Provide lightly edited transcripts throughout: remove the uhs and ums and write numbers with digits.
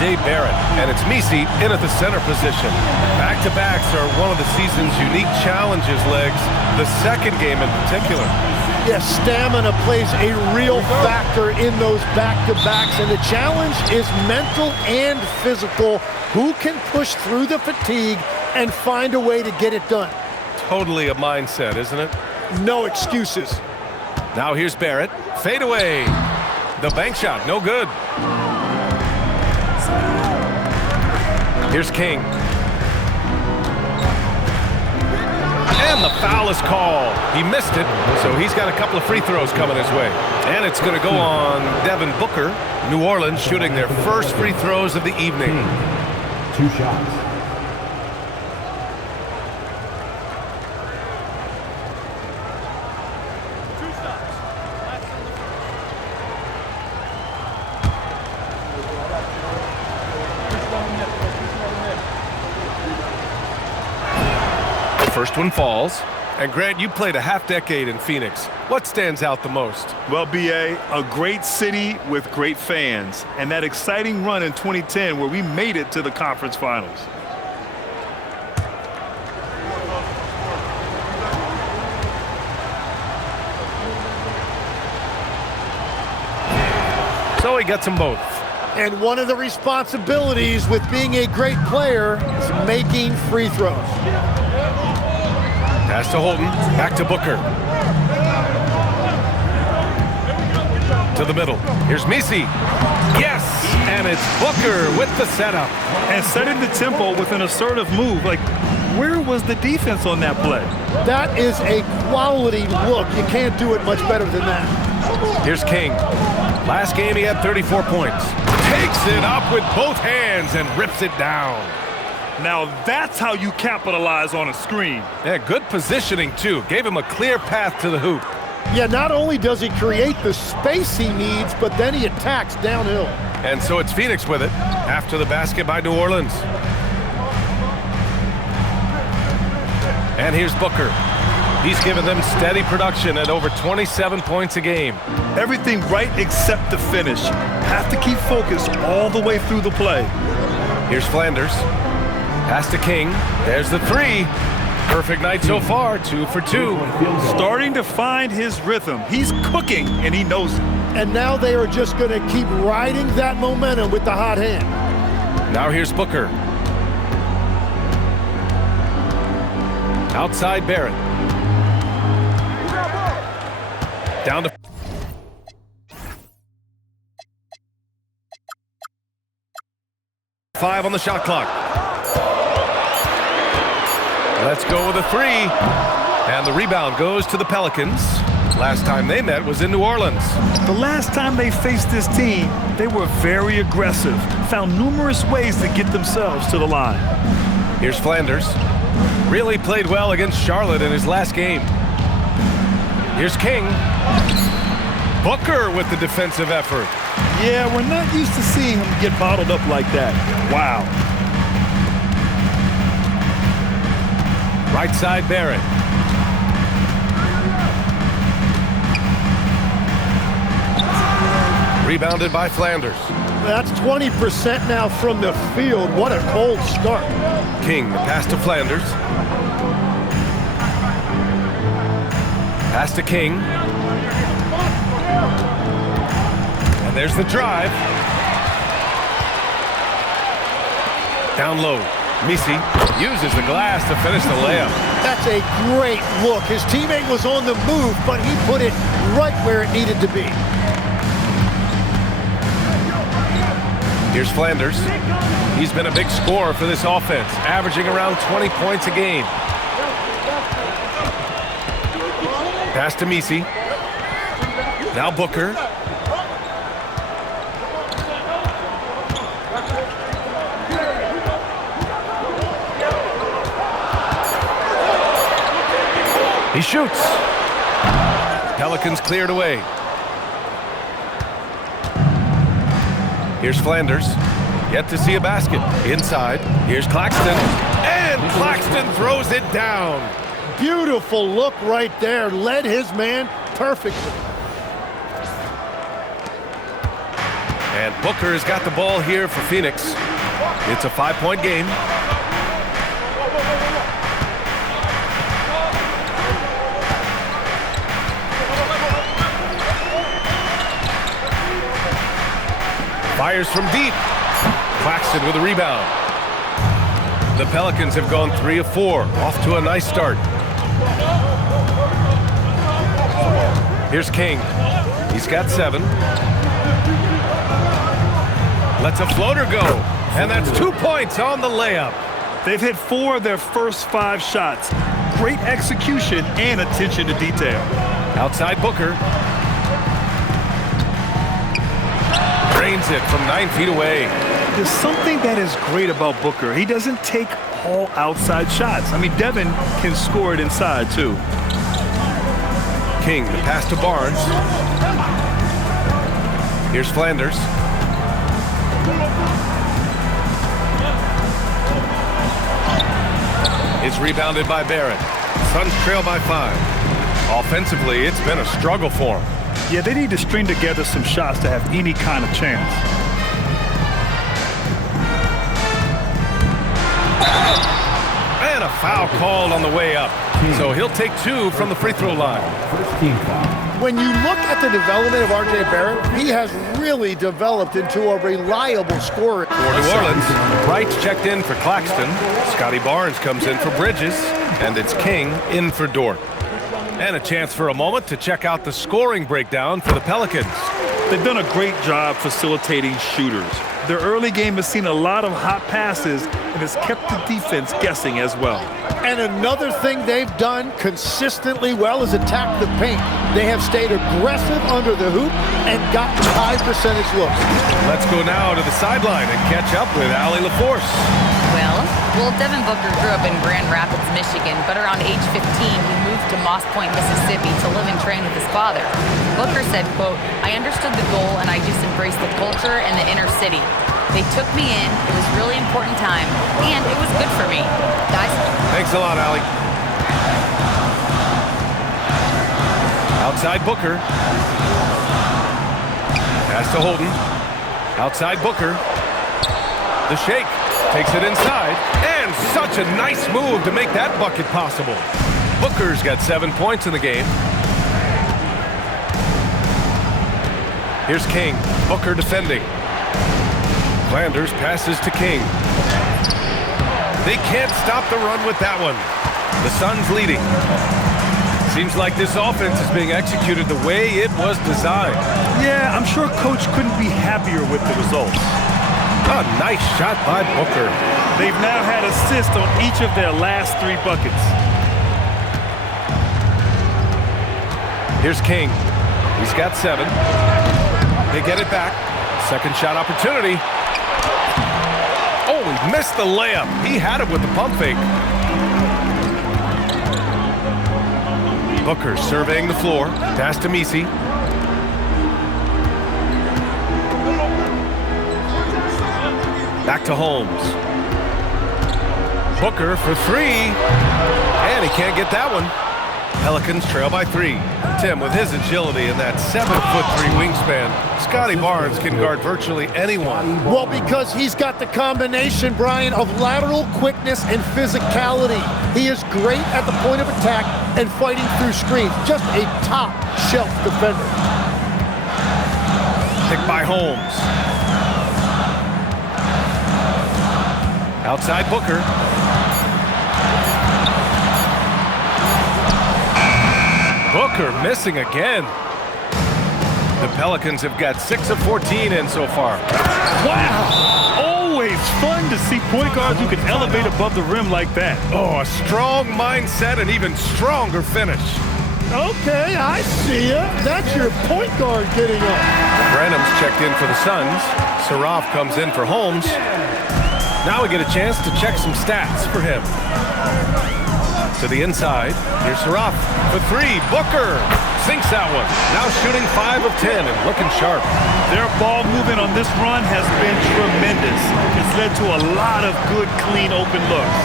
R.J. Barrett, and it's Messi in at the center position. Back-to-backs are one of the season's unique challenges, Legs, the second game in particular. Yes, stamina plays a real factor in those back-to-backs, and the challenge is mental and physical. Who can push through the fatigue and find a way to get it done? Totally a mindset, isn't it? No excuses. Now here's Barrett. Fade away. The bank shot, no good. Here's King. And the foul is called. He missed it, so he's got a couple of free throws coming his way. And it's going to go on Devin Booker. New Orleans shooting their first free throws of the evening. 2 shots. First one falls. And Grant, you played a half-decade in Phoenix. What stands out the most? Well, B.A., a great city with great fans. And that exciting run in 2010 where we made it to the conference finals. So he gets them both. And one of the responsibilities with being a great player is making free throws. Pass to Holton, back to Booker. To the middle, here's Messi. Yes, and it's Booker with the setup. And setting the tempo with an assertive move. Like, where was the defense on that play? That is a quality look. You can't do it much better than that. Here's King. Last game he had 34 points. Takes it up with both hands and rips it down. Now that's how you capitalize on a screen. Yeah, good positioning too. Gave him a clear path to the hoop. Yeah, not only does he create the space he needs, but then he attacks downhill. And so it's Phoenix with it after the basket by New Orleans. And here's Booker. He's given them steady production at over 27 points a game. Everything right except the finish. Have to keep focused all the way through the play. Here's Flanders. Pass to King. There's the three. Perfect night so far, 2 for 2. Starting to find his rhythm. He's cooking, and he knows it. And now they are just going to keep riding that momentum with the hot hand. Now here's Booker. Outside Barrett. Down to 5 on the shot clock. Let's go with a 3. And the rebound goes to the Pelicans. Last time they met was in New Orleans. The last time they faced this team, they were very aggressive, found numerous ways to get themselves to the line. Here's Flanders. Really played well against Charlotte in his last game. Here's King. Booker with the defensive effort. Yeah, we're not used to seeing him get bottled up like that. Wow. Right side Barrett. Rebounded by Flanders. That's 20% now from the field. What a cold start. King, the pass to Flanders. Pass to King. And there's the drive. Down low. Messi uses the glass to finish the layup. That's a great look. His teammate was on the move, but he put it right where it needed to be. Here's Flanders. He's been a big scorer for this offense, averaging around 20 points a game. Pass to Messi. Now Booker. He shoots. Pelicans cleared away. Here's Flanders. Yet to see a basket. Inside. Here's Claxton. And Claxton throws it down. Beautiful look right there. Led his man perfectly. And Booker has got the ball here for Phoenix. It's a 5-point game. Fires from deep. Claxton with a rebound. The Pelicans have gone 3 of 4. Off to a nice start. Here's King. He's got 7. Lets a floater go. And that's 2 points on the layup. They've hit 4 of their first 5 shots. Great execution and attention to detail. Outside Booker. Drains it from 9 feet away. There's something that is great about Booker. He doesn't take all outside shots. I mean, Devin can score it inside, too. King, the pass to Barnes. Here's Flanders. It's rebounded by Barrett. Suns trail by 5. Offensively, it's been a struggle for them. Yeah, they need to string together some shots to have any kind of chance. And a foul called on the way up. So he'll take 2 from the free throw line. First team foul. When you look at the development of R.J. Barrett, he has really developed into a reliable scorer. For New Orleans, Wright's checked in for Claxton. Scotty Barnes comes in for Bridges. And it's King in for Dort. And a chance for a moment to check out the scoring breakdown for the Pelicans. They've done a great job facilitating shooters. Their early game has seen a lot of hot passes and has kept the defense guessing as well. And another thing they've done consistently well is attack the paint. They have stayed aggressive under the hoop and gotten high percentage looks. Let's go now to the sideline and catch up with Allie LaForce. Well, Devin Booker grew up in Grand Rapids, Michigan, but around age 15, he moved to Moss Point, Mississippi to live and train with his father. Booker said, quote, "I understood the goal and I just embraced the culture and the inner city. They took me in, it was a really important time, and it was good for me." Guys? Thanks a lot, Allie. Outside Booker. Pass to Holden. Outside Booker. The shake. Takes it inside. And such a nice move to make that bucket possible. Booker's got 7 points in the game. Here's King. Booker defending. Flanders passes to King. They can't stop the run with that one. The Suns leading. Seems like this offense is being executed the way it was designed. Yeah, I'm sure Coach couldn't be happier with the results. A nice shot by Booker. They've now had assists on each of their last 3 buckets. Here's King. He's got 7. They get it back. Second shot opportunity. Oh, he missed the layup. He had it with the pump fake. Booker surveying the floor. Pass to Misi. Back to Holmes. Booker for 3. And he can't get that one. Pelicans trail by 3. Tim, with his agility and that 7'3" wingspan, Scotty Barnes can guard virtually anyone. Well, because he's got the combination, Brian, of lateral quickness and physicality. He is great at the point of attack and fighting through screens. Just a top-shelf defender. Picked by Holmes. Outside Booker. Booker missing again. The Pelicans have got 6 of 14 in so far. Wow! Always fun to see point guards who can elevate above the rim like that. Oh, a strong mindset and even stronger finish. Okay, I see ya. That's your point guard getting up. Branham's checked in for the Suns. Saraf comes in for Holmes. Now we get a chance to check some stats for him. To the inside. Here's Saraf for 3. Booker sinks that one. Now shooting 5 of 10 and looking sharp. Their ball movement on this run has been tremendous. It's led to a lot of good, clean, open looks.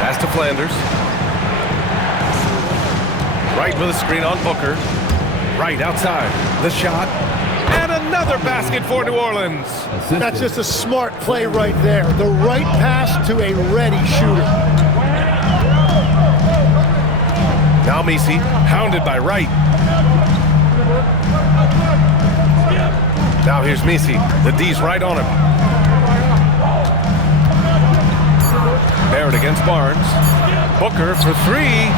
Pass to Flanders. Wright with a screen on Booker. Wright outside. The shot. And Another basket for New Orleans. That's just a smart play right there. The right pass to a ready shooter. Now Messi, hounded by Wright. Now here's Messi. The D's right on him. Barrett against Barnes. Booker for three.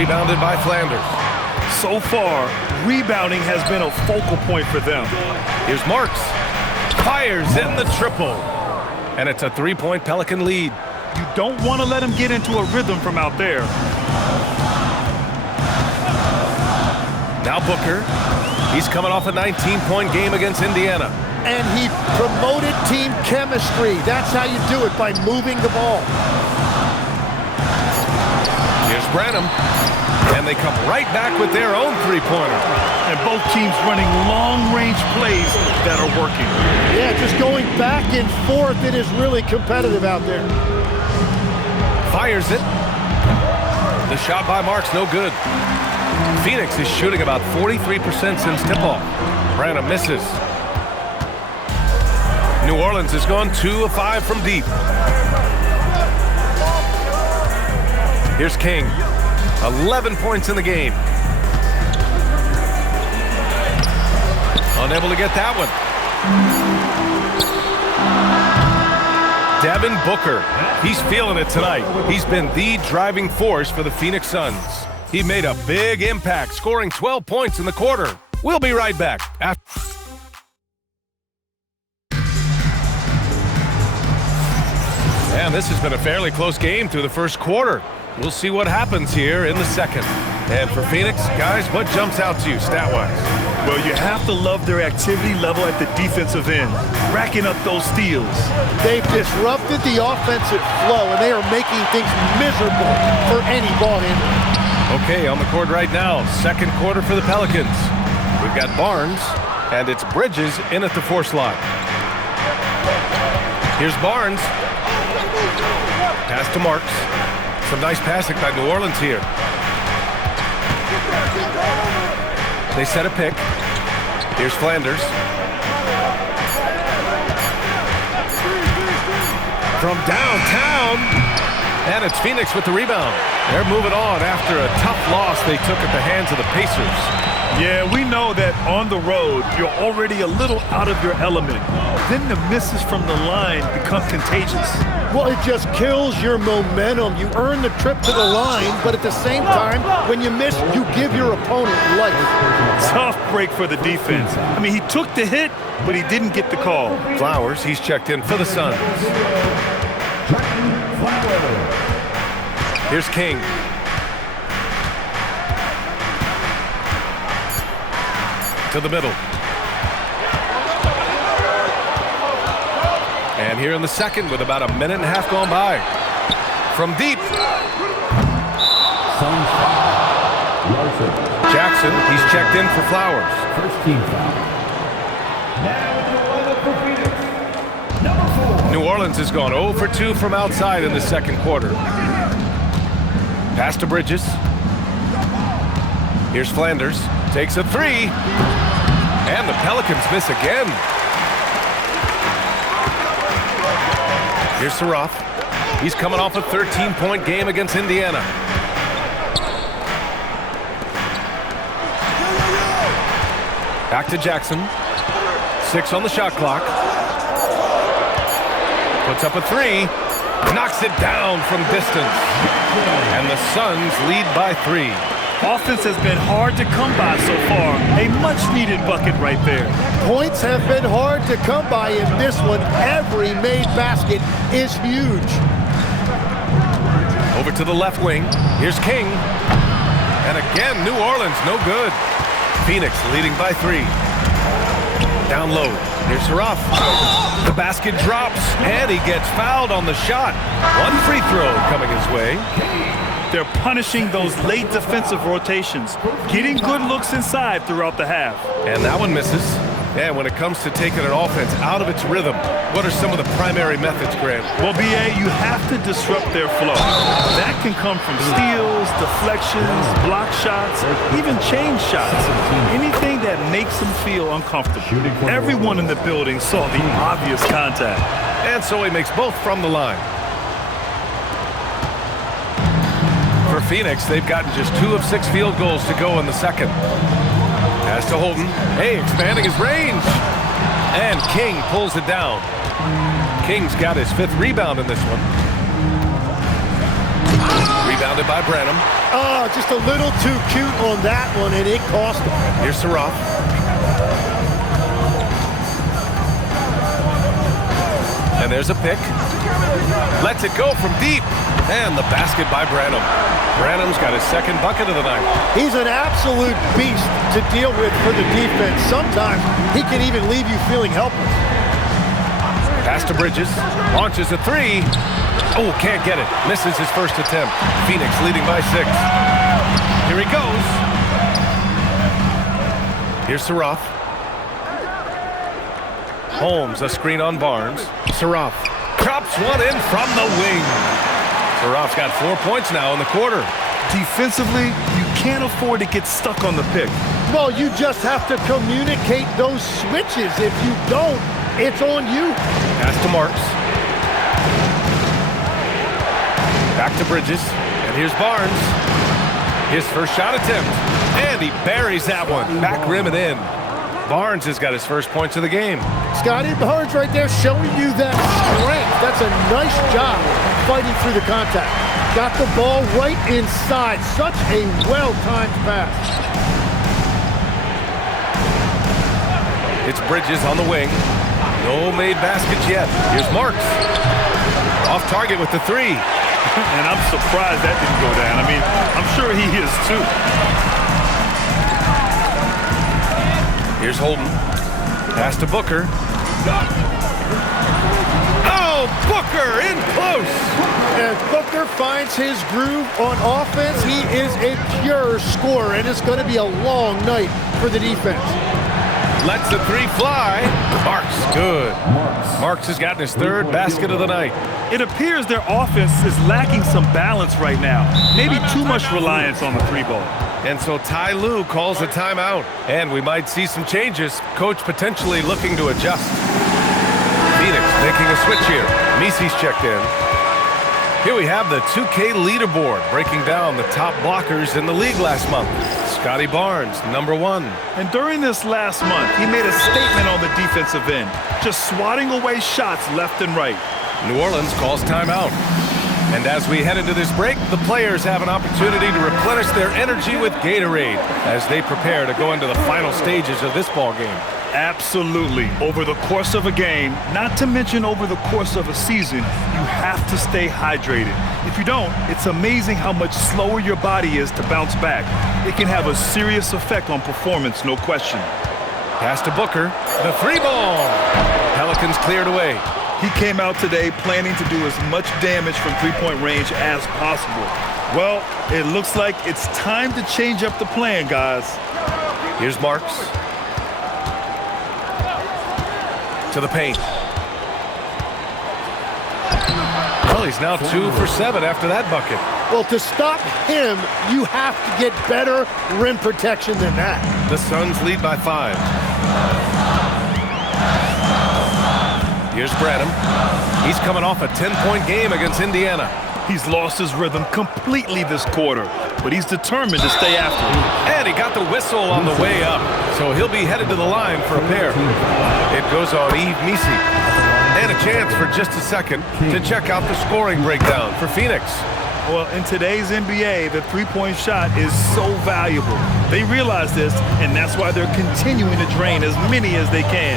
Rebounded by Flanders. So far, rebounding has been a focal point for them. Here's Marks. Fires in the triple. And it's a three-point Pelican lead. You don't want to let him get into a rhythm from out there. Now Booker. He's coming off a 19-point game against Indiana. And he promoted team chemistry. That's how you do it, by moving the ball. Here's Branham. And they come right back with their own three-pointer. And both teams running long-range plays that are working. Yeah, just going back and forth. It is really competitive out there. Fires it. The shot by Marks, no good. Phoenix is shooting about 43% since tip-off. Branham misses. New Orleans has gone 2 of 5 from deep. Here's King. 11 points in the game. Unable to get that one. Devin Booker. He's feeling it tonight. He's been the driving force for the Phoenix Suns. He made a big impact, scoring 12 points in the quarter. We'll be right back. And this has been a fairly close game through the first quarter. We'll see what happens here in the second. And for Phoenix, guys, what jumps out to you stat-wise? Well, you have to love their activity level at the defensive end, racking up those steals. They've disrupted the offensive flow, and they are making things miserable for any ball handler. Okay, on the court right now, second quarter for the Pelicans. We've got Barnes, and it's Bridges in at the 4 slot. Here's Barnes. Pass to Marks. Some nice passing by New Orleans here. They set a pick. Here's Flanders. From downtown. And it's Phoenix with the rebound. They're moving on after a tough loss they took at the hands of the Pacers. Yeah, we know that on the road, you're already a little out of your element. Then the misses from the line become contagious. Well, it just kills your momentum. You earn the trip to the line, but at the same time, when you miss, you give your opponent life. Tough break for the defense. I mean, he took the hit, but he didn't get the call. Flowers, he's checked in for the Suns. Here's King. To the middle. And here in the second with about a minute and a half gone by. From deep. Jackson, he's checked in for Flowers. First team foul. Now New Orleans has gone 0 for 2 from outside in the second quarter. Pass to Bridges. Here's Flanders. Takes a 3. And the Pelicans miss again. Here's Saroff. He's coming off a 13-point game against Indiana. Back to Jackson. 6 on the shot clock. Puts up a 3. Knocks it down from distance. And the Suns lead by 3. Offense has been hard to come by so far. A much-needed bucket right there. Points have been hard to come by in this one. Every made basket is huge. Over to the left wing. Here's King. And again, New Orleans, no good. Phoenix leading by 3. Down low. Here's Saroff. The basket drops, and he gets fouled on the shot. One free throw coming his way. They're punishing those late defensive rotations, getting good looks inside throughout the half. And that one misses. And when it comes to taking an offense out of its rhythm, what are some of the primary methods, Grant? Well, B.A., you have to disrupt their flow. That can come from steals, deflections, block shots, even change shots. Anything that makes them feel uncomfortable. Everyone in the building saw the obvious contact. And so he makes both from the line. For Phoenix, they've gotten just 2 of 6 field goals to go in the second. Pass to Holton. Hey, expanding his range. And King pulls it down. King's got his 5th rebound in this one. Rebounded by Branham. Oh, just a little too cute on that one, and it cost him. Here's Saraf. And there's a pick. Lets it go from deep. And the basket by Branham. Branham's got his 2nd bucket of the night. He's an absolute beast to deal with for the defense. Sometimes he can even leave you feeling helpless. Pass to Bridges. Launches a 3. Oh, can't get it. Misses his first attempt. Phoenix leading by 6. Here he goes. Here's Saraf. Holmes, a screen on Barnes. Saraf chops one in from the wing. Saraf's got 4 points now in the quarter. Defensively, you can't afford to get stuck on the pick. Well, you just have to communicate those switches. If you don't, it's on you. Pass to Marks. Back to Bridges. And here's Barnes. His first shot attempt. And he buries that one. Back rim and in. Barnes has got his first points of the game. Scotty Barnes right there showing you that strength. That's a nice job fighting through the contact. Got the ball right inside. Such a well-timed pass. It's Bridges on the wing. No made baskets yet. Here's Marks. Off target with the 3. And I'm surprised that didn't go down. I mean, I'm sure he is too. Here's Holden. Pass to Booker. Oh, Booker in close. And Booker finds his groove on offense. He is a pure scorer, and it's going to be a long night for the defense. Lets the 3 fly. Marks, good. Marks has gotten his 3rd basket of the night. It appears their offense is lacking some balance right now. Maybe too much reliance on the 3-ball. And so Ty Lue calls a timeout. And we might see some changes. Coach potentially looking to adjust. Phoenix making a switch here. Misi's checked in. Here we have the 2K leaderboard breaking down the top blockers in the league last month. Scotty Barnes, number 1. And during this last month, he made a statement on the defensive end, just swatting away shots left and right. New Orleans calls timeout. And as we head into this break, the players have an opportunity to replenish their energy with Gatorade as they prepare to go into the final stages of this ball game. Absolutely. Over the course of a game, not to mention over the course of a season, you have to stay hydrated. If you don't, it's amazing how much slower your body is to bounce back. It can have a serious effect on performance, no question. Pass to Booker. The 3-ball. Pelicans cleared away. He came out today planning to do as much damage from 3-point range as possible. Well, it looks like it's time to change up the plan, guys. Here's Marks. To the paint. Well, he's now 2 for 7 after that bucket. Well, to stop him, you have to get better rim protection than that. The Suns lead by 5. Here's Branham. He's coming off a 10-point game against Indiana. He's lost his rhythm completely this quarter, but he's determined to stay after it. And he got the whistle on the way up, so he'll be headed to the line for a pair. It goes on Yves Misi. And a chance for just a second to check out the scoring breakdown for Phoenix. Well, in today's NBA, the 3-point shot is so valuable. They realize this, and that's why they're continuing to drain as many as they can.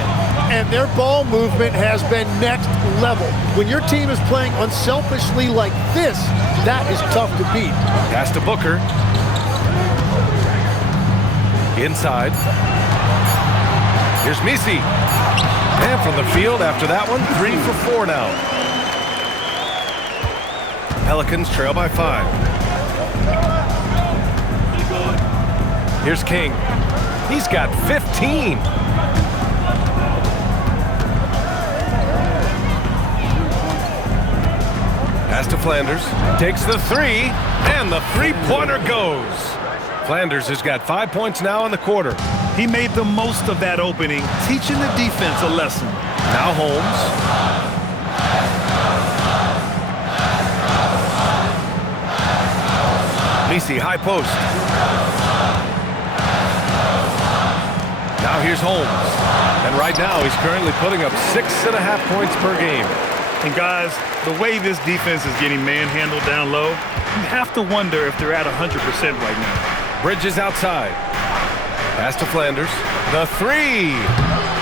And their ball movement has been next level. When your team is playing unselfishly like this, that is tough to beat. Pass to Booker. Inside. Here's Misi. And from the field after that one, 3 for 4 now. Pelicans trail by 5. Here's King. He's got 15. Pass to Flanders. Takes the three, and the three-pointer goes. Flanders has got 5 points now in the quarter. He made the most of that opening, teaching the defense a lesson. Now Holmes. Messi, high post. Now here's Holmes. And right now he's currently putting up 6.5 points per game. And guys, the way this defense is getting manhandled down low, you have to wonder if they're at 100% right now. Bridges outside. Pass to Flanders. The three.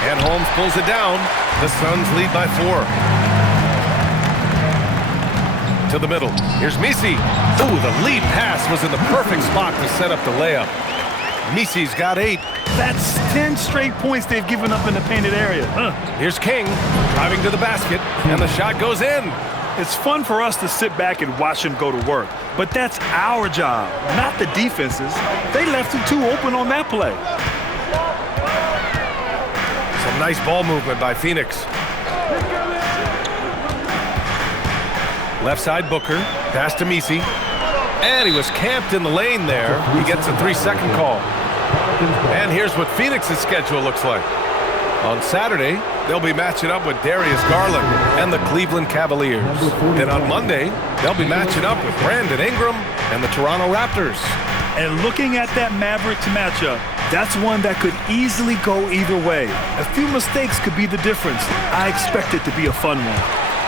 And Holmes pulls it down. The Suns lead by 4. To the middle. Here's Messi. Ooh, the lead pass was in the perfect spot to set up the layup. Messi's got 8. That's 10 straight points they've given up in the painted area. Here's King driving to the basket, and the shot goes in. It's fun for us to sit back and watch him go to work, but that's our job, not the defense's. They left him too open on that play. Some nice ball movement by Phoenix. Left side Booker, pass to Messi. And he was camped in the lane there. He gets a 3-second call. And here's what Phoenix's schedule looks like. On Saturday, they'll be matching up with Darius Garland and the Cleveland Cavaliers. Then on Monday, they'll be matching up with Brandon Ingram and the Toronto Raptors. And looking at that Mavericks matchup, that's one that could easily go either way. A few mistakes could be the difference. I expect it to be a fun one.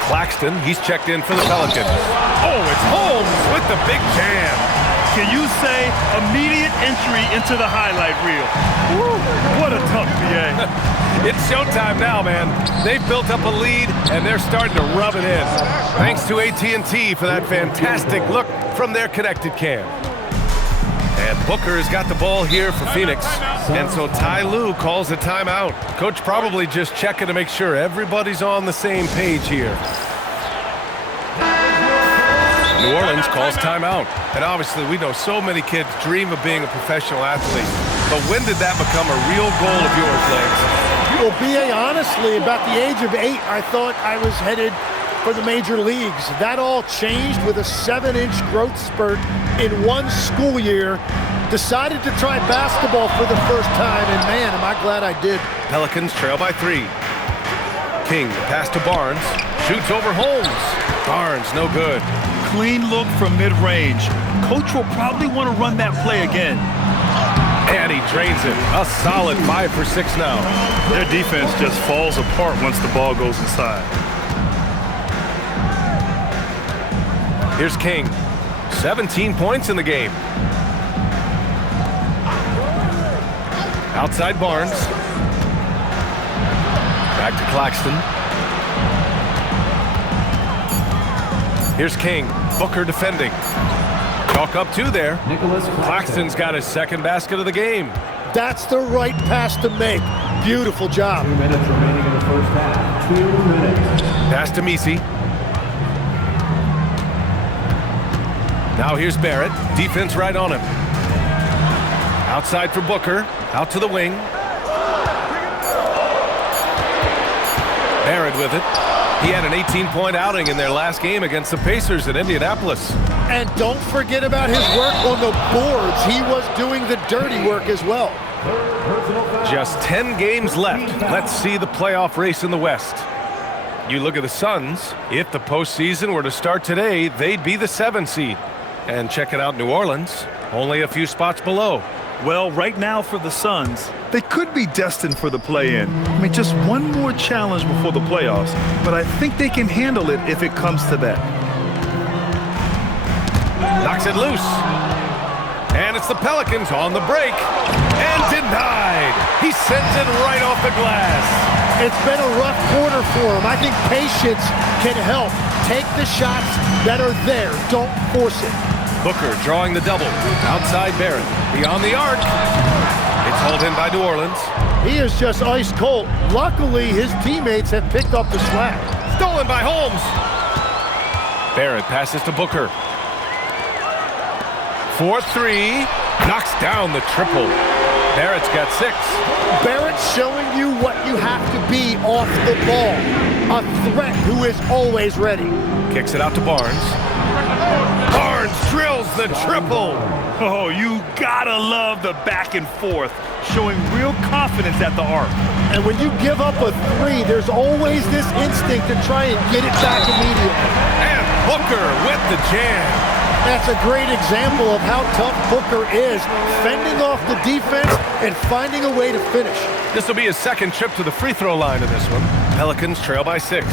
Claxton, he's checked in for the Pelicans. Oh, it's Holmes with the big jam. Can you say immediate entry into the highlight reel? Woo, what a tough PA. It's showtime now, man. They've built up a lead, and they're starting to rub it in. Thanks to AT&T for that fantastic look from their connected cam. And Booker has got the ball here for Phoenix. And so Ty Lue calls a timeout. Coach probably just checking to make sure everybody's on the same page here. New Orleans calls timeout. And obviously we know so many kids dream of being a professional athlete. But when did that become a real goal of yours, Legs? Well, B.A., honestly, about the age of 8, I thought I was headed for the major leagues. That all changed with a 7-inch growth spurt in one school year. Decided to try basketball for the first time, and man, am I glad I did. Pelicans trail by 3. King, pass to Barnes. Shoots over Holmes. Barnes, no good. Clean look from mid-range. Coach will probably want to run that play again. And he drains it. A solid 5 for 6 now. Their defense just falls apart once the ball goes inside. Here's King. 17 points in the game. Outside Barnes. Back to Claxton. Here's King. Booker defending. Chalk up 2 there. Claxton's got his second basket of the game. That's the right pass to make. Beautiful job. 2 minutes remaining in the first half. 2 minutes. Pass to Messi. Now here's Barrett. Defense right on him. Outside for Booker. Out to the wing. Barrett with it. He had an 18-point outing in their last game against the Pacers in Indianapolis. And don't forget about his work on the boards. He was doing the dirty work as well. Just 10 games left. Let's see the playoff race in the West. You look at the Suns. If the postseason were to start today, they'd be the 7 seed. And checking out New Orleans, only a few spots below. Well, right now for the Suns, they could be destined for the play-in. I mean, just one more challenge before the playoffs, but I think they can handle it if it comes to that. Knocks it loose. And it's the Pelicans on the break. And denied. He sends it right off the glass. It's been a rough quarter for him. I think patience can help. Take the shots that are there. Don't force it. Booker drawing the double. Outside Barrett. Beyond the arc. It's hauled in by New Orleans. He is just ice cold. Luckily, his teammates have picked up the slack. Stolen by Holmes. Barrett passes to Booker. 4-3. Knocks down the triple. Barrett's got 6. Barrett's showing you what you have to be off the ball. A threat who is always ready. Kicks it out to Barnes. Barnes drills the triple. Oh, you gotta love the back and forth, showing real confidence at the arc. And when you give up a 3, there's always this instinct to try and get it back immediately. And Booker with the jam. That's a great example of how tough Booker is, fending off the defense and finding a way to finish. This will be his second trip to the free throw line in this one. Pelicans trail by 6.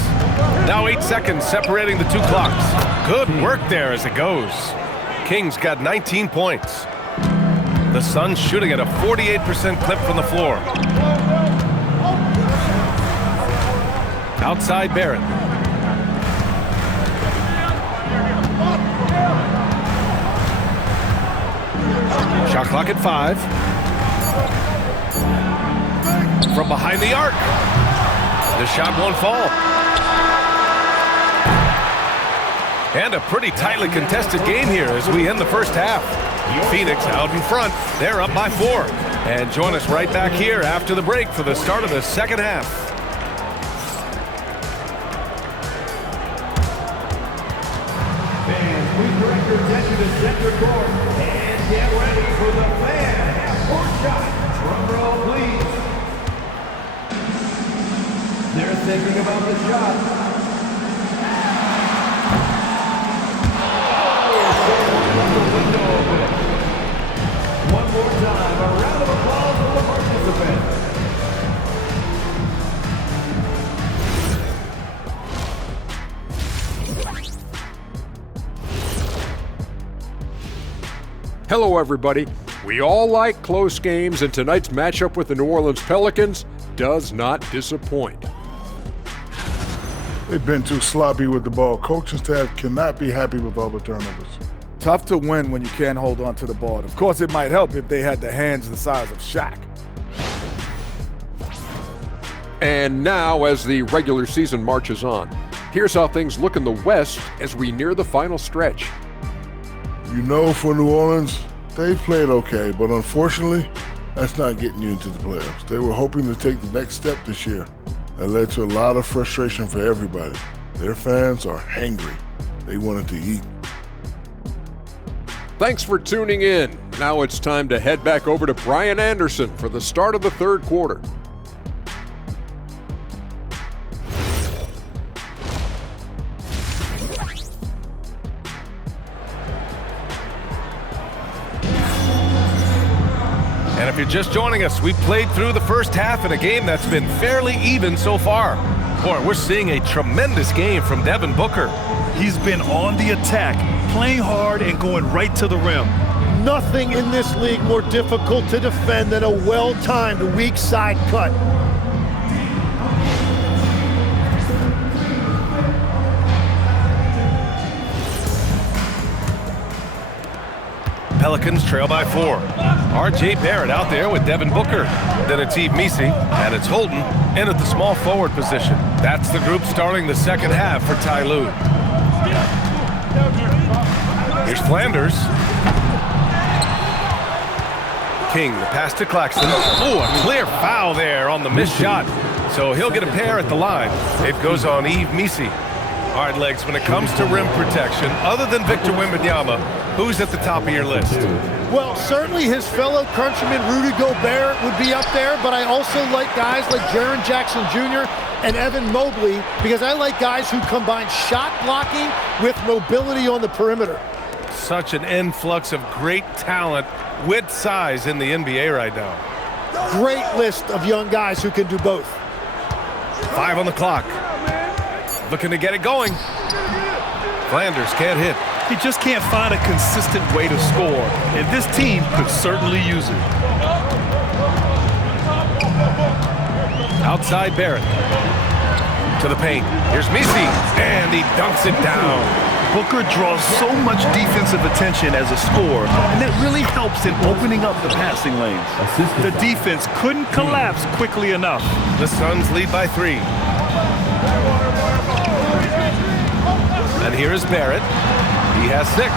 Now 8 seconds separating the 2 clocks. Good work there as it goes. Kings got 19 points. The Suns shooting at a 48% clip from the floor. Outside Barrett. Shot clock at 5. From behind the arc. The shot won't fall. And a pretty tightly contested game here as we end the first half. Phoenix out in front. They're up by 4. And join us right back here after the break for the start of the second half. Fans, we direct your attention to center court and get ready for the fan half-court shot. Drum roll, please. They're thinking about the shot. One more time, a round of applause for the participants. Hello, everybody. We all like close games, and tonight's matchup with the New Orleans Pelicans does not disappoint. They've been too sloppy with the ball. Coaching staff cannot be happy with all the turnovers. Tough to win when you can't hold on to the ball. Of course, it might help if they had the hands the size of Shaq. And now, as the regular season marches on, here's how things look in the West as we near the final stretch. You know, for New Orleans, they played okay, but unfortunately, that's not getting you into the playoffs. They were hoping to take the next step this year. That led to a lot of frustration for everybody. Their fans are hangry. They wanted to eat. Thanks for tuning in. Now it's time to head back over to Brian Anderson for the start of the third quarter. And if you're just joining us, we played through the first half in a game that's been fairly even so far. Boy, we're seeing a tremendous game from Devin Booker. He's been on the attack, playing hard and going right to the rim. Nothing in this league more difficult to defend than a well-timed weak side cut. Pelicans trail by 4. R.J. Barrett out there with Devin Booker. Then it's Yves Missi, and it's Holden in at the small forward position. That's the group starting the second half for Ty Lue. Here's Flanders. King, the pass to Claxton. Oh, a clear foul there on the missed shot. So he'll get a pair at the line. It goes on Yves Missi. Hard legs when it comes to rim protection. Other than Victor Wembanyama, who's at the top of your list? Well, certainly his fellow countryman Rudy Gobert would be up there, but I also like guys like Jaren Jackson Jr. and Evan Mobley because I like guys who combine shot blocking with mobility on the perimeter. Such an influx of great talent with size in the NBA right now. Great list of young guys who can do both. 5 on the clock. Looking to get it going. Flanders can't hit. He just can't find a consistent way to score, and this team could certainly use it. Outside Barrett. To the paint. Here's Missi, and he dunks it down. Booker draws so much defensive attention as a scorer, and that really helps in opening up the passing lanes. The defense couldn't collapse quickly enough. The Suns lead by 3. And here is Barrett. He has 6.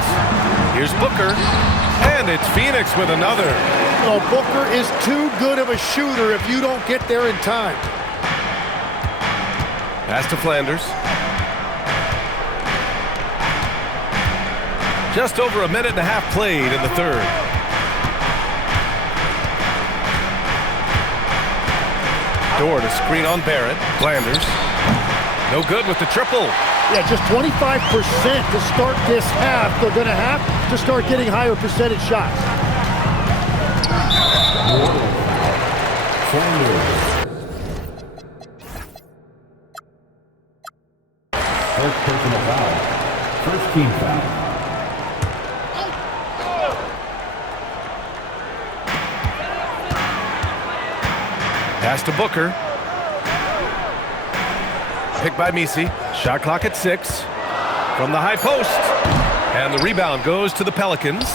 Here's Booker. And it's Phoenix with another. No, Booker is too good of a shooter if you don't get there in time. Pass to Flanders. Just over a minute and a half played in the third. Dort, a screen on Barrett. Flanders. No good with the triple. Yeah, just 25% to start this half. They're going to have to start getting higher percentage shots. First personal foul. First team foul. Pass to Booker. Picked by Misi. Shot clock at 6. From the high post. And the rebound goes to the Pelicans.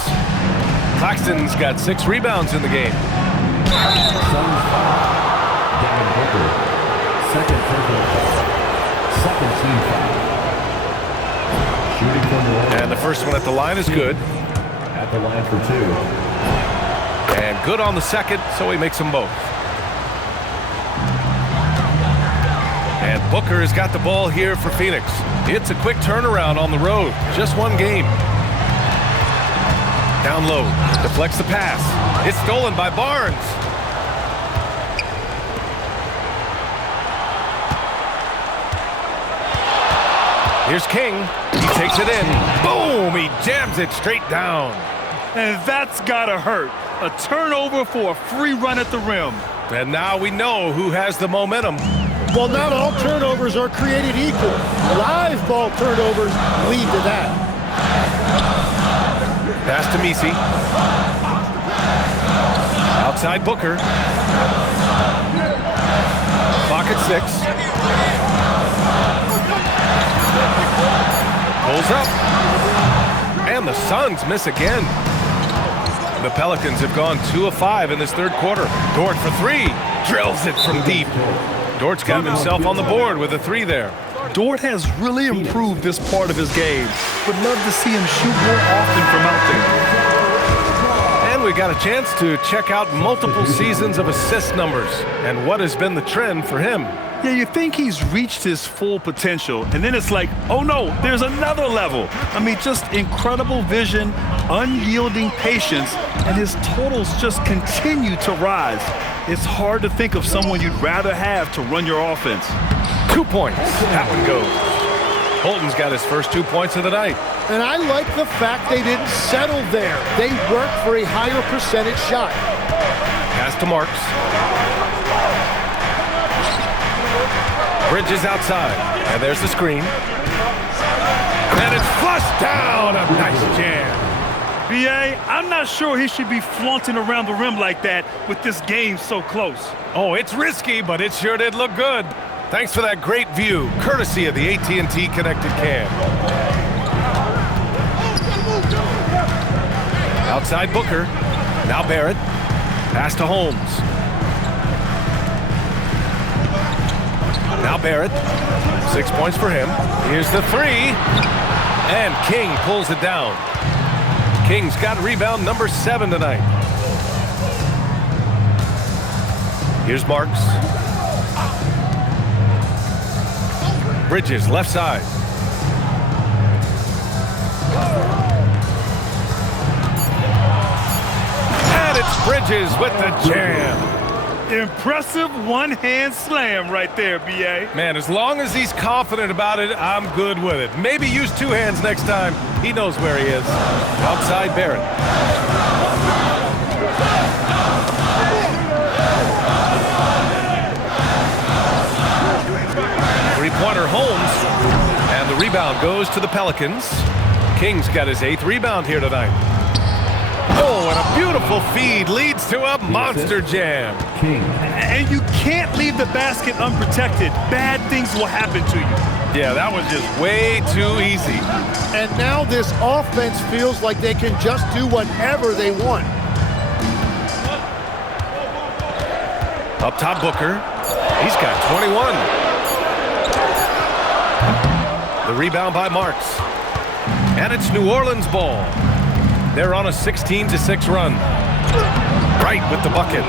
Claxton's got 6 rebounds in the game. Suns foul. Devin Booker. Second personal foul. Second team foul. Shooting from the line. And the first one at the line is good. At the line for 2. And good on the second, so he makes them both. And Booker has got the ball here for Phoenix. It's a quick turnaround on the road. Just one game. Down low. Deflects the pass. It's stolen by Barnes. Here's King. He takes it in. Boom! He jams it straight down. And that's gotta hurt. A turnover for a free run at the rim. And now we know who has the momentum. Well, not all turnovers are created equal. Live ball turnovers lead to that. Pass to Misi. Outside Booker. Clock at 6. Pulls up. And the Suns miss again. The Pelicans have gone 2 of 5 in this third quarter. Dort for 3. Drills it from deep. Dort's got himself on the board with a 3 there. Dort has really improved this part of his game. Would love to see him shoot more often from out there. And we got a chance to check out multiple seasons of assist numbers and what has been the trend for him. Yeah, you think he's reached his full potential, and then it's like, oh no, there's another level. I mean, just incredible vision, unyielding patience, and his totals just continue to rise. It's hard to think of someone you'd rather have to run your offense. 2 points. That one goes. Holton's got his first 2 points of the night. And I like the fact they didn't settle there. They worked for a higher percentage shot. Pass to Marks. Bridges outside. And there's the screen. And it's flushed down. A nice jam. B.A., I'm not sure he should be flaunting around the rim like that with this game so close. Oh, it's risky, but it sure did look good. Thanks for that great view, courtesy of the AT&T Connected Cam. Outside Booker. Now Barrett. Pass to Holmes. Now Barrett. 6 points for him. Here's the 3. And King pulls it down. King's got rebound number 7 tonight. Here's Marks. Bridges, left side. And it's Bridges with the jam. Impressive one-hand slam right there, B.A. Man, as long as he's confident about it, I'm good with it. Maybe use 2 hands next time. He knows where he is. Outside Barrett. Three-pointer Holmes. And the rebound goes to the Pelicans. King's got his 8th rebound here tonight. Oh, and a beautiful feed leads to a monster jam. King. And you can't leave the basket unprotected. Bad things will happen to you. Yeah, that was just way too easy. And now this offense feels like they can just do whatever they want. Up top, Booker. He's got 21. The rebound by Marks. And it's New Orleans ball. They're on a 16-6 run. Right with the bucket.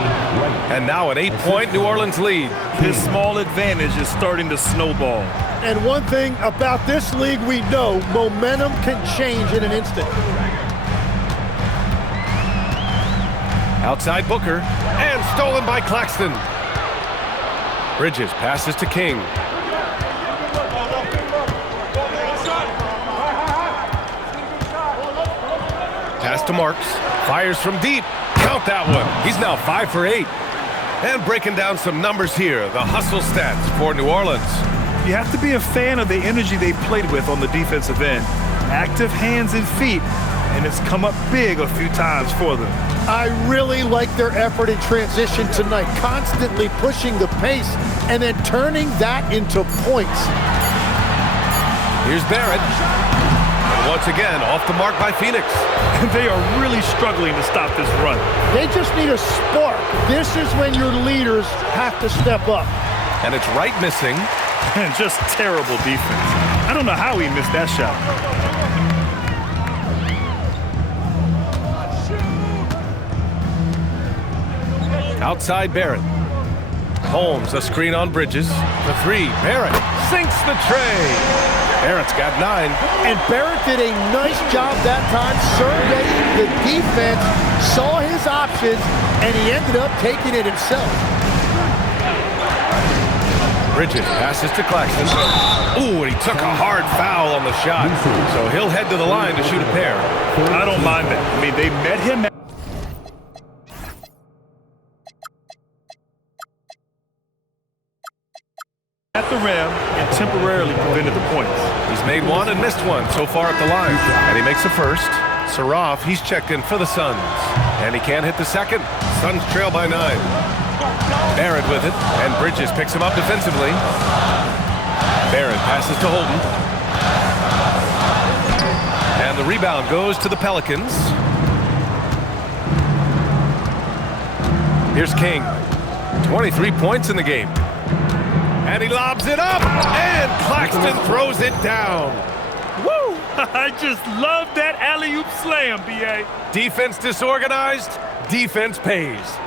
And now an 8-point New Orleans lead. This small advantage is starting to snowball. And one thing about this league we know, momentum can change in an instant. Outside Booker, and stolen by Claxton. Bridges passes to King. Pass to Marks, fires from deep. Count that one. He's now 5 for 8. And breaking down some numbers here, the hustle stats for New Orleans. You have to be a fan of the energy they played with on the defensive end. Active hands and feet, and it's come up big a few times for them. I really like their effort in transition tonight, constantly pushing the pace and then turning that into points. Here's Barrett. And once again, off the mark by Phoenix. They are really struggling to stop this run. They just need a spark. This is when your leaders have to step up. And it's Wright missing. And just terrible defense. I don't know how he missed that shot. Outside Barrett. Holmes, a screen on Bridges. The 3, Barrett sinks the tray. Barrett's got 9. And Barrett did a nice job that time surveying the defense, saw his options, and he ended up taking it himself. Bridges passes to Claxton. Ooh, and he took a hard foul on the shot. So he'll head to the line to shoot a pair. I don't mind that. I mean, they met him at the rim and temporarily prevented the points. He's made one and missed one so far at the line. And he makes the first. Saraf, he's checked in for the Suns. And he can't hit the second. Suns trail by 9. Barrett with it, and Bridges picks him up defensively. Barrett passes to Holden. And the rebound goes to the Pelicans. Here's King. 23 points in the game. And he lobs it up, and Claxton throws it down. Woo! I just love that alley-oop slam, B.A. Defense disorganized, defense pays.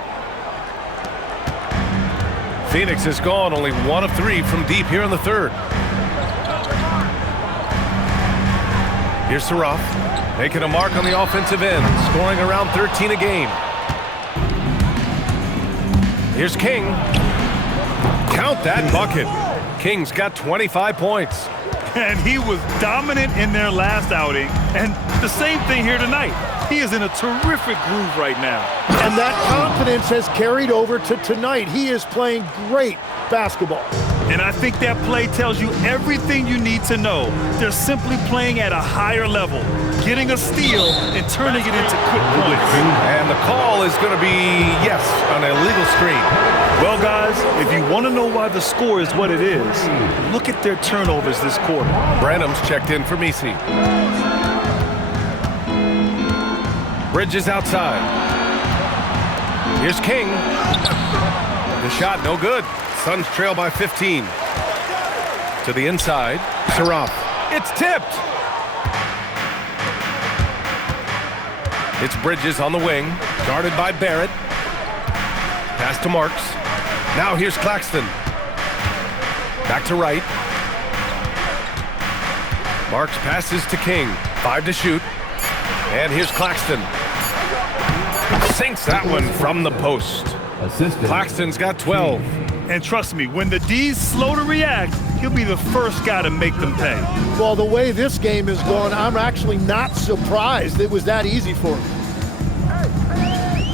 Phoenix has gone only 1 of 3 from deep here in the third. Here's Saraf, making a mark on the offensive end, scoring around 13 a game. Here's King. Count that bucket. King's got 25 points. And he was dominant in their last outing. And the same thing here tonight. He is in a terrific groove right now. And that confidence has carried over to tonight. He is playing great basketball. And I think that play tells you everything you need to know. They're simply playing at a higher level, getting a steal and turning it into quick points. And the call is going to be, yes, an illegal screen. Well, guys, if you want to know why the score is what it is, look at their turnovers this quarter. Branham's checked in for Misi. Bridges outside. Here's King. The shot no good. Suns trail by 15. To the inside, Saraf. It's tipped. It's Bridges on the wing, guarded by Barrett. Pass to Marks. Now here's Claxton. Back to Wright. Marks passes to King. 5 to shoot. And here's Claxton. Sinks that one from the post. Claxton's got 12. And trust me, when the D's slow to react, he'll be the first guy to make them pay. Well, the way this game is going, I'm actually not surprised it was that easy for him.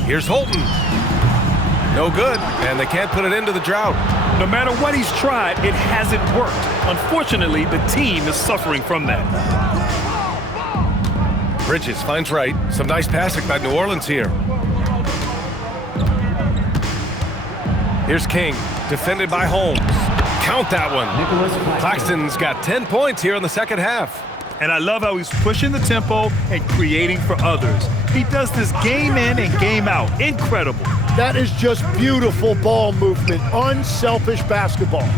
Here's Holton. No good, and they can't put it into the drought. No matter what he's tried, it hasn't worked. Unfortunately, the team is suffering from that. Bridges finds Wright. Some nice passing by New Orleans here. Here's King, defended by Holmes. Count that one. Claxton's got 10 points here in the second half. And I love how he's pushing the tempo and creating for others. He does this game in and game out. Incredible. That is just beautiful ball movement, unselfish basketball.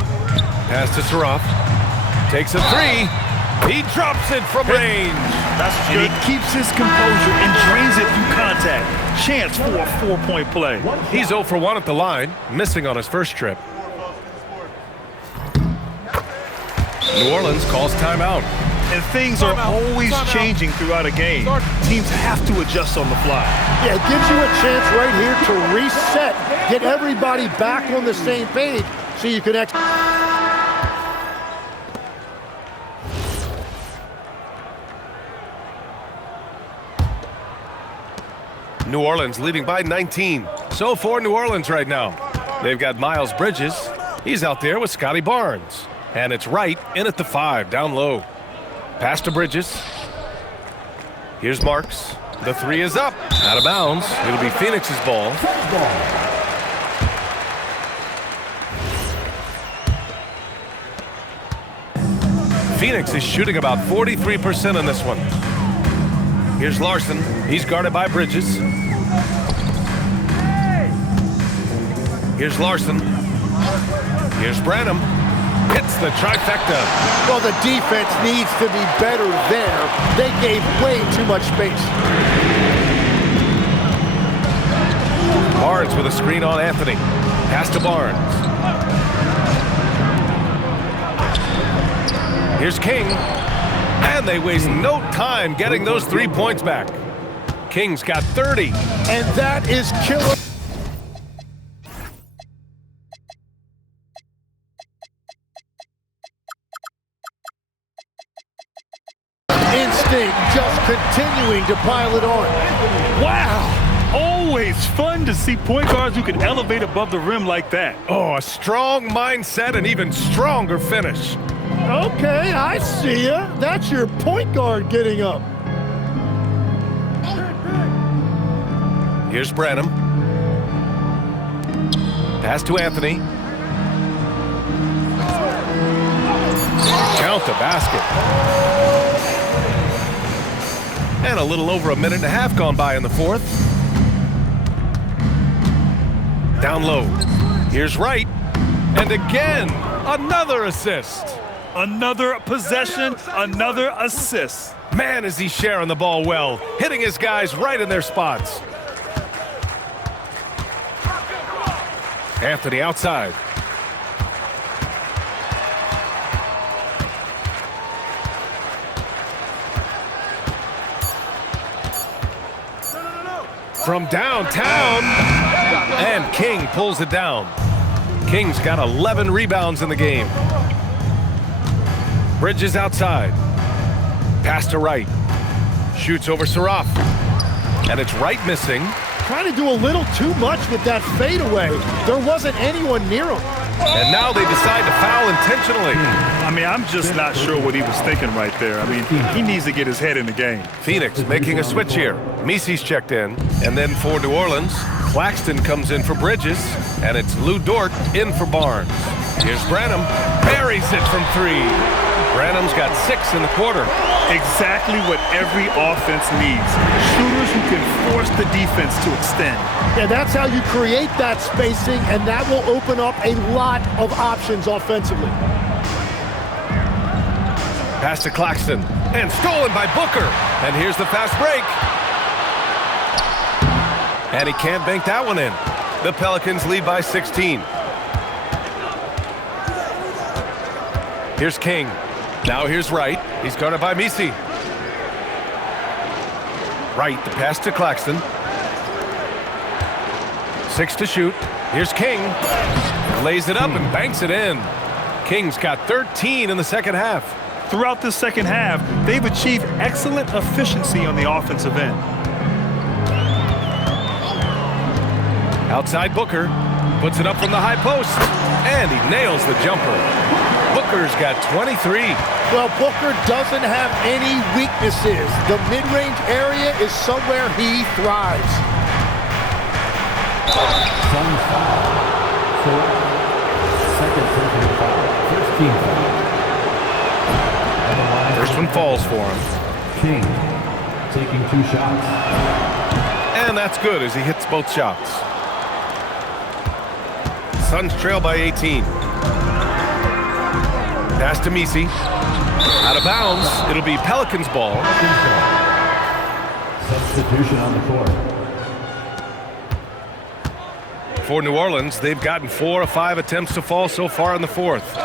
Pass to Saraf. Takes a 3. He drops it from range. That's good. And he keeps his composure and drains it through contact. Chance for a 4-point play. He's 0 for 1 at the line, missing on his first trip. New Orleans calls timeout. And things are always changing throughout a game. Teams have to adjust on the fly. Yeah, it gives you a chance right here to reset, get everybody back on the same page so you can execute. New Orleans leading by 19. So for New Orleans right now. They've got Miles Bridges. He's out there with Scotty Barnes. And it's Wright in at the 5, down low. Pass to Bridges. Here's Marks. The 3 is up. Out of bounds. It'll be Phoenix's ball. Phoenix is shooting about 43% on this one. Here's Larson. He's guarded by Bridges. Here's Larson. Here's Branham. Hits the trifecta. Well, the defense needs to be better there. They gave way too much space. Barnes with a screen on Anthony. Pass to Barnes. Here's King. And they waste no time getting those 3 points back. King's got 30. And that is killer. Instinct just continuing to pile it on. Wow! Always fun to see point guards who can elevate above the rim like that. Oh, a strong mindset and even stronger finish. Okay, I see ya. That's your point guard getting up. Here's Branham. Pass to Anthony. Count the basket. And a little over a minute and a half gone by in the fourth. Down low. Here's Wright. And again, another assist. Another possession, another assist. Man, is he sharing the ball well, hitting his guys right in their spots. Anthony outside. From downtown, and King pulls it down. King's got 11 rebounds in the game. Bridges outside. Pass to Wright. Shoots over Saraf. And it's Wright missing. Trying to do a little too much with that fadeaway. There wasn't anyone near him. And now they decide to foul intentionally. I mean, I'm just not sure what he was thinking right there. I mean, he needs to get his head in the game. Phoenix making a switch here. Misi's checked in. And then for New Orleans, Claxton comes in for Bridges. And it's Lou Dort in for Barnes. Here's Branham. Buries it from 3. Branham's got 6 in the quarter. Exactly what every offense needs. Shooters who can force the defense to extend. Yeah, that's how you create that spacing, and that will open up a lot of options offensively. Pass to Claxton. And stolen by Booker. And here's the fast break. And he can't bank that one in. The Pelicans lead by 16. Here's King. Now here's Wright. He's guarded by Misi. Wright, the pass to Claxton. 6 to shoot. Here's King. Lays it up and banks it in. King's got 13 in the second half. Throughout the second half, they've achieved excellent efficiency on the offensive end. Outside Booker. Puts it up from the high post. And he nails the jumper. Booker's got 23. Well, Booker doesn't have any weaknesses. The mid-range area is somewhere he thrives. Suns foul. 4. Second personal foul. First team foul. First one falls for him. King taking 2 shots. And that's good as he hits both shots. Suns trail by 18. Pass to Misi. Out of bounds. It'll be Pelicans ball. Substitution on the court. For New Orleans, they've gotten 4 of 5 attempts to fall so far in the fourth.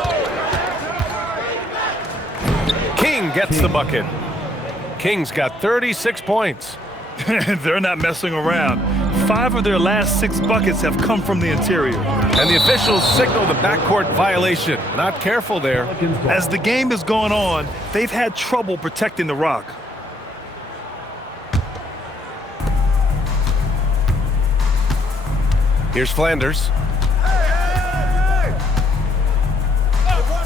King gets the bucket. King's got 36 points. They're not messing around. 5 of their last 6 buckets have come from the interior. And the officials signal the backcourt violation. Not careful there. As the game has gone on, they've had trouble protecting the rock. Here's Flanders.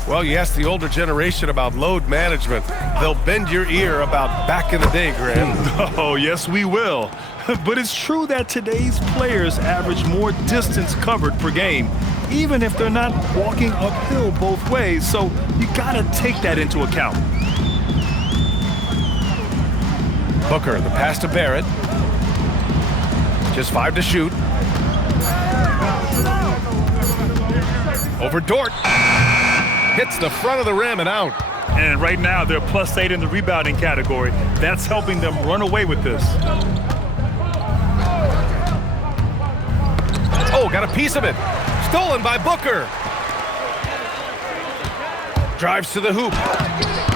Well, you ask the older generation about load management. They'll bend your ear about back in the day, Graham. Oh, yes, we will. But it's true that today's players average more distance covered per game, even if they're not walking uphill both ways. So you got to take that into account. Booker, the pass to Barrett. Just 5 to shoot. Over Dort. Hits the front of the rim and out. And right now, they're +8 in the rebounding category. That's helping them run away with this. Oh, got a piece of it. Stolen by Booker. Drives to the hoop.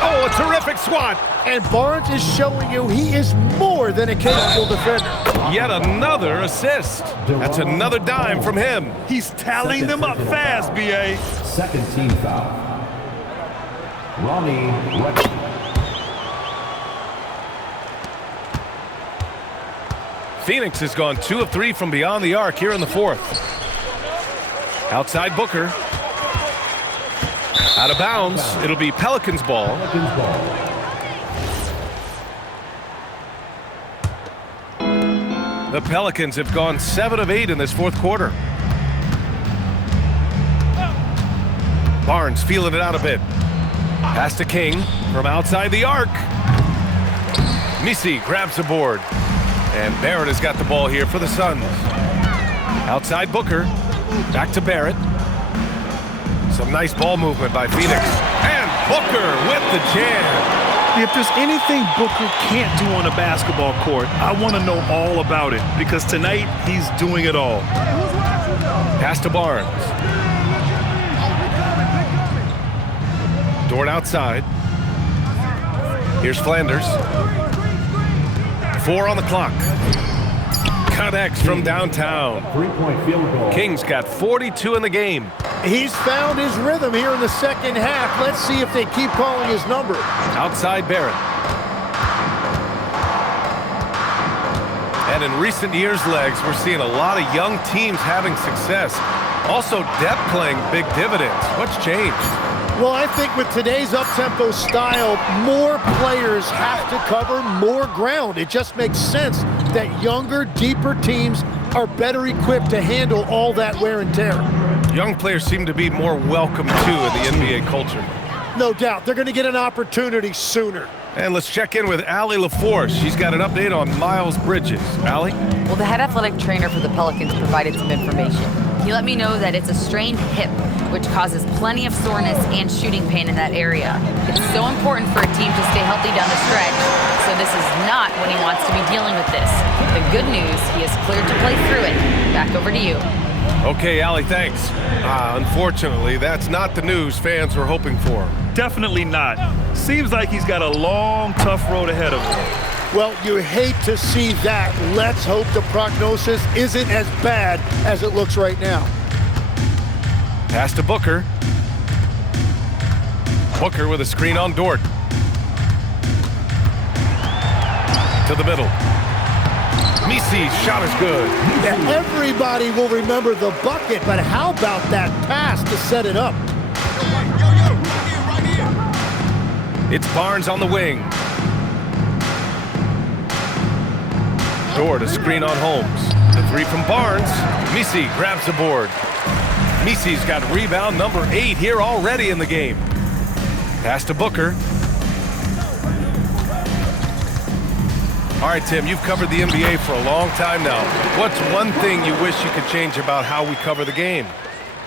Oh, a terrific swat. And Barnes is showing you he is more than a capable defender. Yet another assist. That's another dime from him. He's tallying them up fast, B.A. Second team foul. Ronnie Wright. Phoenix has gone 2 of 3 from beyond the arc here in the fourth. Outside Booker. Out of bounds. It'll be Pelicans ball. Pelicans ball. The Pelicans have gone 7 of 8 in this fourth quarter. Barnes feeling it out a bit. Pass to King from outside the arc. Misi grabs the board. And Barrett has got the ball here for the Suns. Outside Booker. Back to Barrett. Some nice ball movement by Phoenix. And Booker with the jam. If there's anything Booker can't do on a basketball court, I want to know all about it, because tonight he's doing it all. Pass to Barnes. Dort outside. Here's Flanders. 4 on the clock. Connects from downtown. 3-point field goal. King's got 42 in the game. He's found his rhythm here in the second half. Let's see if they keep calling his number. Outside Barrett. And in recent years, Legs, we're seeing a lot of young teams having success. Also, depth playing big dividends. What's changed? Well, I think with today's up-tempo style, more players have to cover more ground. It just makes sense that younger, deeper teams are better equipped to handle all that wear and tear. Young players seem to be more welcome, too, in the NBA culture. No doubt. They're going to get an opportunity sooner. And let's check in with Allie LaForce. She's got an update on Miles Bridges. Allie? Well, the head athletic trainer for the Pelicans provided some information. He let me know that it's a strained hip, which causes plenty of soreness and shooting pain in that area. It's so important for a team to stay healthy down the stretch, so this is not when he wants to be dealing with this. The good news, he is cleared to play through it. Back over to you. Okay, Allie, thanks. Unfortunately, that's not the news fans were hoping for. Definitely not. Seems like he's got a long, tough road ahead of him. Well, you hate to see that. Let's hope the prognosis isn't as bad as it looks right now. Pass to Booker. Booker with a screen on Dort. To the middle. Misi's shot is good. Yeah, everybody will remember the bucket, but how about that pass to set it up? It's Barnes on the wing. Dort, a screen on Holmes. The 3 from Barnes. Misi grabs the board. Misi's got rebound number 8 here already in the game. Pass to Booker. All right, Tim, you've covered the NBA for a long time now. What's one thing you wish you could change about how we cover the game?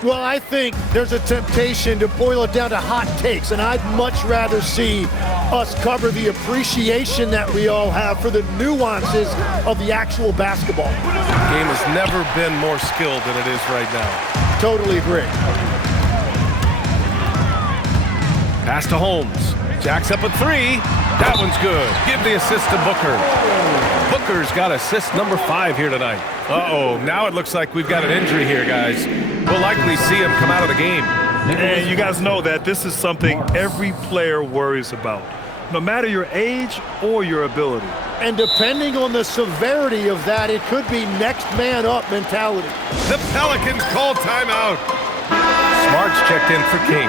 Well, I think there's a temptation to boil it down to hot takes, and I'd much rather see us cover the appreciation that we all have for the nuances of the actual basketball. The game has never been more skilled than it is right now. Totally agree. Pass to Holmes. Jacks up a three. That one's good. Give the assist to Booker. Booker's got assist number 5 here tonight. Uh-oh, now it looks like we've got an injury here, guys. We'll likely see him come out of the game. And you guys know that this is something every player worries about, no matter your age or your ability. And depending on the severity of that, it could be next man up mentality. The Pelicans call timeout. Smart's checked in for King.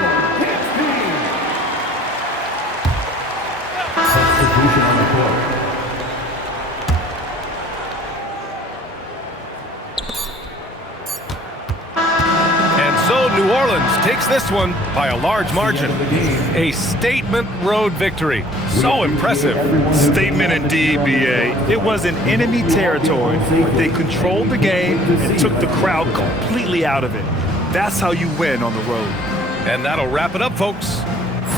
Substitution on the court. So New Orleans takes this one by a large margin. A statement road victory. So impressive. Statement indeed, BA. It was in enemy territory, but they controlled the game and took the crowd completely out of it. That's how you win on the road. And that'll wrap it up, folks.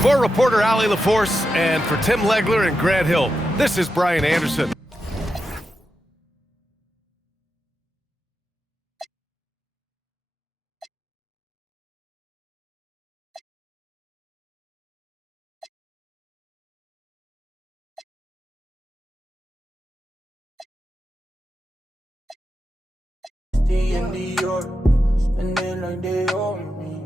For reporter Allie LaForce and for Tim Legler and Grant Hill, this is Brian Anderson. In New York, spending like they owe me.